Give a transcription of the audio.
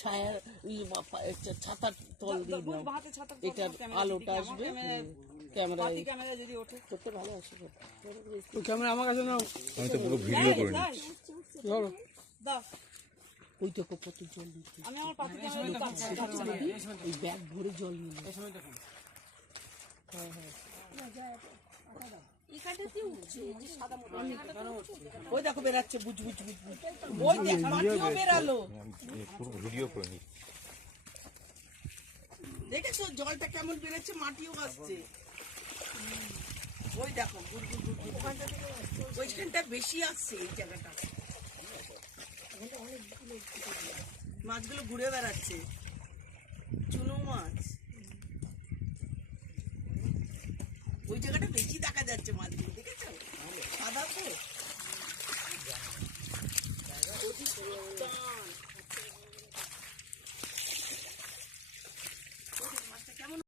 ছায়া ছাতার তল দিয়ে দাও, এটার আলোটা আসবে ক্যামেরায় যদি ওঠে করতে ভালো আসবে। ক্যামেরা আমার কাছে নাও, আমি তো পুরো ভিডিও করে নিচ্ছি। ওই দেখো কত জল দিচ্ছে, ওই ব্যাগ ভরে জল নিয়ে ওই দেখো বেরাচ্ছে বুঝ বুঝ বুঝ, ওই দেখ মাটিও বেরালো, পুরো ভিডিও করে নিচ্ছি। দেখেছো জলটা কেমন বেরোচ্ছে, মাটিও আসছে। ওই দেখো ওইখানটা বেশি আসছে, এই জায়গাটা মাছগুলো ঘুরে বেড়াচ্ছে, চুনো মাছ। ওই জায়গাটা বেশি দেখা যাচ্ছে মাছগুলো, দেখেছো সাদা তো।